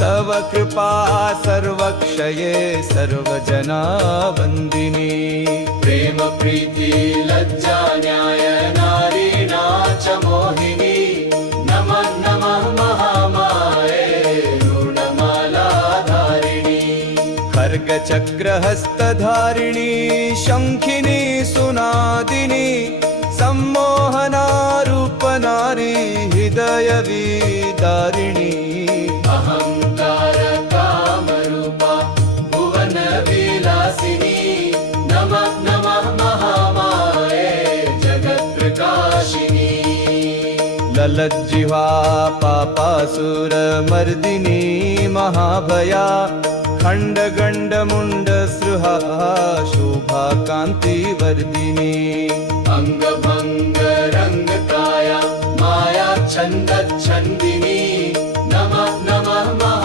तव कृपा सर्वक्षये सर्वजना वन्दिनी प्रेम प्रीति लज्जा न्याय नारीणा च मोहिनी नमः नमः महामाये रूढमालाधारिणी खड्गचक्रहस्तधारिणी शङ्खिनी सुनादिनी सम्मोहना रूपनारी हृदयविदारिणी अहंकार कामरूपा भुवन विलासिनी नमः नमः महामाये जगत्प्रकाशिनी ललज्जिह्वा पापासुरमर्दिनी महाभया खण्डगण्डमुण्डसृहा शोभा कान्तिवर्धिनी अंगभंग रंगकाया माया छंद छंदी